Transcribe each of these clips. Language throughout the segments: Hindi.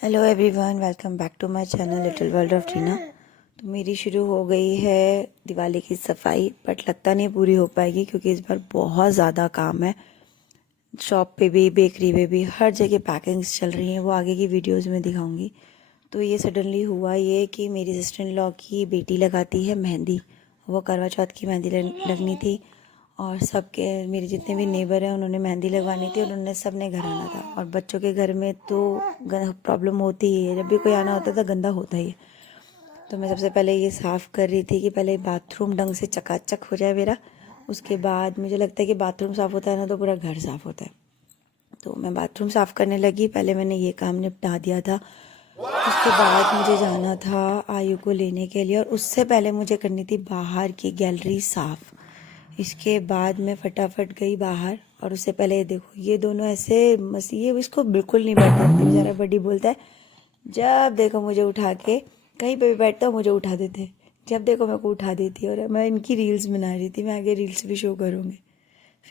Hello everyone, welcome back to my channel little world of Tina. तो मेरी शुरू हो गई है दिवाली की सफाई, बट लगता नहीं पूरी हो पाएगी क्योंकि इस बार बहुत ज़्यादा काम है। शॉप पे भी, बेकरी पे भी, हर जगह पैकिंग्स चल रही हैं, वो आगे की वीडियोस में दिखाऊंगी। तो ये सडनली हुआ ये कि मेरी सिस्टर इन लॉ की बेटी लगाती है मेहंदी। वो करवा चौथ की मेहंदी लगनी थी और सबके, मेरे जितने भी नेबर हैं उन्होंने मेहंदी लगवानी थी और उन्होंने सब ने घर आना था। और बच्चों के घर में तो प्रॉब्लम होती ही है, जब भी कोई आना होता है तो गंदा होता ही है। तो मैं सबसे पहले ये साफ़ कर रही थी कि पहले बाथरूम ढंग से चकाचक हो जाए मेरा। उसके बाद मुझे लगता है कि बाथरूम साफ़ होता है ना तो पूरा घर साफ़ होता है। तो मैं बाथरूम साफ़ करने लगी, पहले मैंने ये काम निपटा दिया था। उसके बाद मुझे जाना था आयु को लेने के लिए और उससे पहले मुझे करनी थी बाहर की गैलरी साफ़। इसके बाद मैं फटाफट गई बाहर और उससे पहले ये देखो, ये दोनों ऐसे ये इसको बिल्कुल नहीं बैठने देते। बेचारा बड़ी बोलता है, जब देखो मुझे उठा के कहीं पे भी बैठता हूँ मुझे उठा देते, जब देखो मेरे को उठा देती है। और मैं इनकी रील्स बना रही थी, मैं आगे रील्स भी शो करूँगी।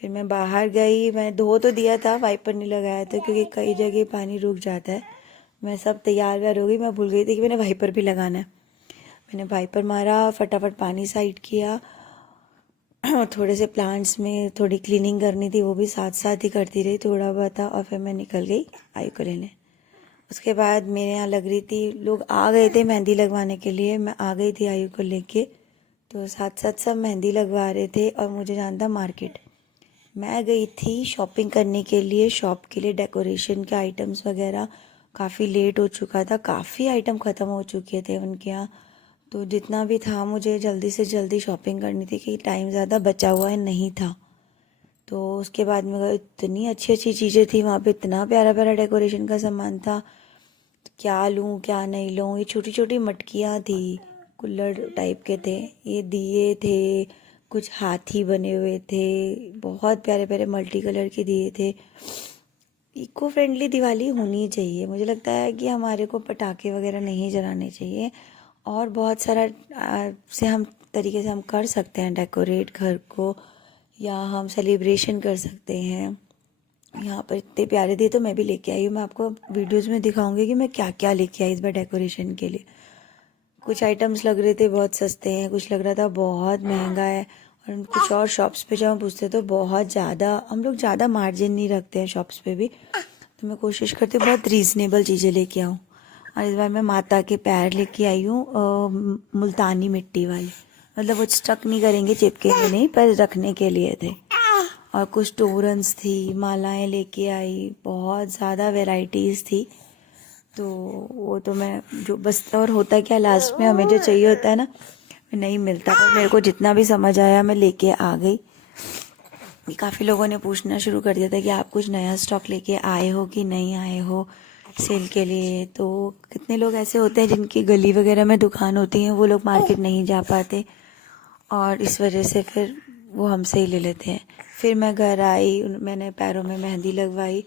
फिर मैं बाहर गई, मैं धो तो दिया था, वाइपर नहीं लगाया था क्योंकि कई जगह पानी रुक जाता है। मैं सब तैयार व्यार हो गई, मैं भूल गई थी कि मैंने वाइपर भी लगाना है। मैंने वाइपर मारा, फटाफट पानी साइड किया। थोड़े से प्लांट्स में थोड़ी क्लीनिंग करनी थी, वो भी साथ साथ ही करती रही थोड़ा बहुत था। और फिर मैं निकल गई आयु को लेने। उसके बाद मेरे यहाँ लग रही थी, लोग आ गए थे मेहंदी लगवाने के लिए, मैं आ गई थी आयु को लेके। तो साथ साथ सब मेहंदी लगवा रहे थे और मुझे जाना था मार्केट। मैं गई थी शॉपिंग करने के लिए, शॉप के लिए डेकोरेशन के आइटम्स वगैरह। काफ़ी लेट हो चुका था, काफ़ी आइटम ख़त्म हो चुके थे उनके यहाँ। तो जितना भी था मुझे जल्दी से जल्दी शॉपिंग करनी थी कि टाइम ज़्यादा बचा हुआ है नहीं था। तो उसके बाद में इतनी अच्छी अच्छी चीज़ें थी वहाँ पे, इतना प्यारा प्यारा डेकोरेशन का सामान था। तो क्या लूँ क्या नहीं लूँ, ये छोटी छोटी मटकियाँ थी, कुल्हड़ टाइप के थे, ये दिए थे, कुछ हाथी बने हुए थे, बहुत प्यारे प्यारे मल्टी कलर के दिए थे। इको फ्रेंडली दिवाली होनी चाहिए। मुझे लगता है कि हमारे को पटाखे वगैरह नहीं जलाने चाहिए और बहुत सारा से हम तरीके से हम कर सकते हैं डेकोरेट घर को, या हम सेलिब्रेशन कर सकते हैं। यहाँ पर इतने प्यारे दिए तो मैं भी लेके आई हूँ, मैं आपको वीडियोस में दिखाऊंगी कि मैं क्या क्या लेके आई इस बार डेकोरेशन के लिए। कुछ आइटम्स लग रहे थे बहुत सस्ते हैं, कुछ लग रहा था बहुत महंगा है। और कुछ और शॉप्स पे जब हम पूछते तो बहुत ज़्यादा, हम लोग ज़्यादा मार्जिन नहीं रखते हैं शॉप्स पे भी। तो मैं कोशिश करती हूँ बहुत रीज़नेबल चीज़ें लेके आऊँ। और इस बार मैं माता के पैर लेके आई हूँ, मुल्तानी मिट्टी वाले। मतलब वो स्टक नहीं करेंगे, चिपकेंगे नहीं, पर रखने के लिए थे। और कुछ तोरन्स थी, मालाएं लेके आई, बहुत ज़्यादा वेराइटीज़ थी। तो वो तो मैं जो बस, और होता क्या लास्ट में हमें जो चाहिए होता है ना नहीं मिलता, पर मेरे को जितना भी समझ आया मैं लेके आ गई। काफ़ी लोगों ने पूछना शुरू कर दिया था कि आप कुछ नया स्टॉक लेके आए हो कि नहीं आए हो सेल के लिए। तो कितने लोग ऐसे होते हैं जिनकी गली वगैरह में दुकान होती है, वो लोग मार्केट नहीं जा पाते और इस वजह से फिर वो हमसे ही ले लेते हैं। फिर मैं घर आई, मैंने पैरों में मेहंदी लगवाई।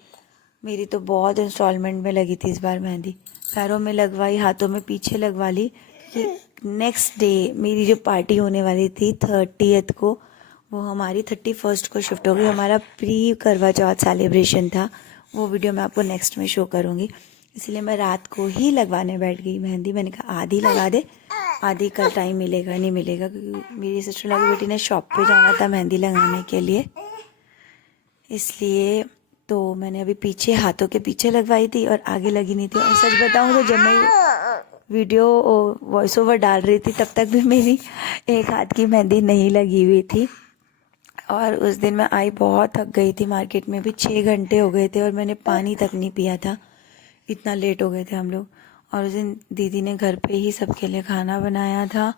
मेरी तो बहुत इंस्टॉलमेंट में लगी थी इस बार मेहंदी। पैरों में लगवाई, हाथों में पीछे लगवा ली कि नेक्स्ट डे मेरी जो पार्टी होने वाली थी 30th को, वो हमारी 31st को शिफ्ट हो गई। हमारा प्री करवा चौथ सेलिब्रेशन था, वो वीडियो मैं आपको नेक्स्ट में शो करूँगी। इसलिए मैं रात को ही लगवाने बैठ गई मेहंदी। मैंने कहा आधी लगा दे, आधी कल टाइम मिलेगा नहीं मिलेगा, क्योंकि मेरी सिस्टर लगी बेटी ने शॉप पे जाना था मेहंदी लगाने के लिए, इसलिए। तो मैंने अभी पीछे, हाथों के पीछे लगवाई थी और आगे लगी नहीं थी। और सच बताऊँ तो जब मैं वीडियो वॉइस ओवर डाल रही थी तब तक भी मेरी एक हाथ की मेहंदी नहीं लगी हुई थी। और उस दिन मैं आई बहुत थक गई थी, मार्केट में भी 6 घंटे हो गए थे और मैंने पानी तक नहीं पिया था, इतना लेट हो गए थे हम लोग। और उस दिन दीदी ने घर पे ही सबके लिए खाना बनाया था।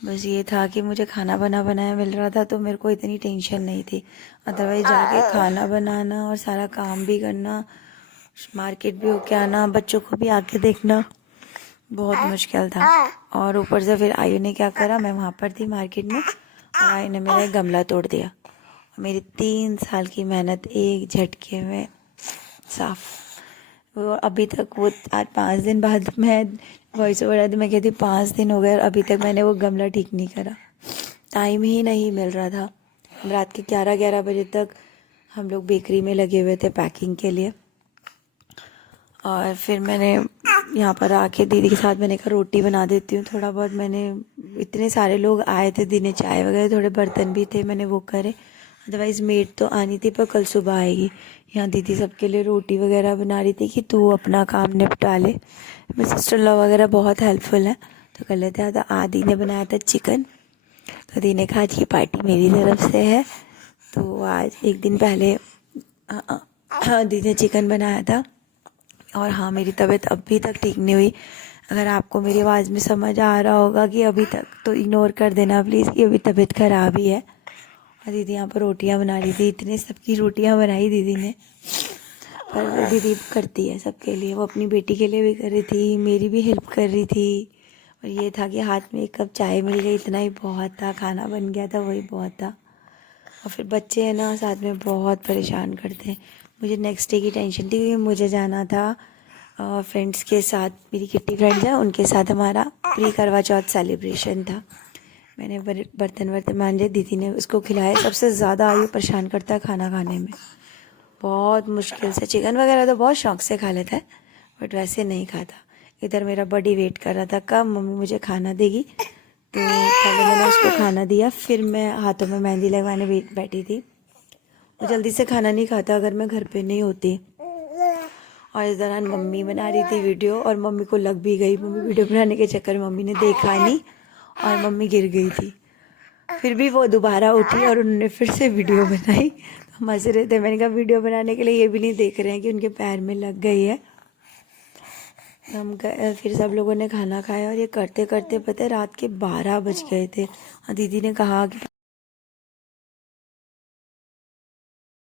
बस ये था कि मुझे खाना बनाया मिल रहा था तो मेरे को इतनी टेंशन नहीं थी। अदरवाइज जाके खाना बनाना और सारा काम भी करना, मार्केट भी होके आना, बच्चों को भी आके देखना, बहुत मुश्किल था। और ऊपर से फिर आयु ने क्या करा, मैं वहाँ पर थी मार्केट में और आयु ने मेरा एक गमला तोड़ दिया। मेरी 3 साल की मेहनत एक झटके में साफ। वो अभी तक, वो आज 5 दिन बाद मैं वॉइस ओवर आती, मैं कहती 5 दिन हो गए और अभी तक मैंने वो गमला ठीक नहीं करा। टाइम ही नहीं मिल रहा था। रात के 11-11 बजे तक हम लोग बेकरी में लगे हुए थे पैकिंग के लिए। और फिर मैंने यहाँ पर आके दीदी के साथ मैंने कहा रोटी बना देती हूँ थोड़ा बहुत। मैंने इतने सारे लोग आए थे, दीदी ने चाय वगैरह, थोड़े बर्तन भी थे, मैंने वो करे। अदरवाइज़ मेड तो आनी थी पर कल सुबह आएगी। यहाँ दीदी सबके लिए रोटी वगैरह बना रही थी कि तू अपना काम निपटा ले। मेरी सिस्टर लॉ वगैरह बहुत हेल्पफुल है तो कर लेते हैं। तो आदि ने बनाया था चिकन, तो दी ने कहा आज की पार्टी मेरी तरफ से है। तो आज एक दिन पहले दी ने चिकन बनाया था। और हाँ, मेरी तबीयत अभी तक ठीक नहीं हुई। अगर आपको मेरी आवाज़ में समझ आ रहा होगा कि अभी तक, तो इग्नोर कर देना प्लीज़ कि अभी तबीयत ख़राब ही है। और दीदी यहाँ पर रोटियाँ बना रही थी, इतने सबकी रोटियाँ बनाई दीदी ने। पर दीदी करती है सबके लिए, वो अपनी बेटी के लिए भी कर रही थी, मेरी भी हेल्प कर रही थी। और ये था कि हाथ में एक कप चाय मिल गई, इतना ही बहुत था। खाना बन गया था, वही बहुत था। और फिर बच्चे हैं ना साथ में, बहुत परेशान करते हैं। मुझे नेक्स्ट डे की टेंशन थी क्योंकि मुझे जाना था फ्रेंड्स के साथ, मेरी किट्टी फ्रेंड्स हैं, उनके साथ हमारा प्री करवा चौथ सेलिब्रेशन था। मैंने बर्तन वर्तन मांजे, दीदी ने उसको खिलाया। सबसे ज़्यादा आयु परेशान करता है खाना खाने में, बहुत मुश्किल से। चिकन वगैरह तो बहुत शौक से खा लेता है बट वैसे नहीं खाता। इधर मेरा बड़ी वेट कर रहा था कब मम्मी मुझे खाना देगी। तो पहले मैंने उसको खाना दिया, फिर मैं हाथों में मेहंदी लगवाने बैठी थी। वो जल्दी से खाना नहीं खाता अगर मैं घर पे नहीं होती। और इस दौरान मम्मी बना रही थी वीडियो और मम्मी को लग भी गई। मम्मी वीडियो बनाने के चक्कर में मम्मी ने देखा नहीं और मम्मी गिर गई थी। फिर भी वो दोबारा उठी और उन्होंने फिर से वीडियो बनाई। तो हम हंस रहे थे। मैंने कहा वीडियो बनाने के लिए ये भी नहीं देख रहे हैं कि उनके पैर में लग गई है। हम फिर सब लोगों ने खाना खाया और ये करते करते पता है रात के 12 बज गए थे। और दीदी ने कहा कि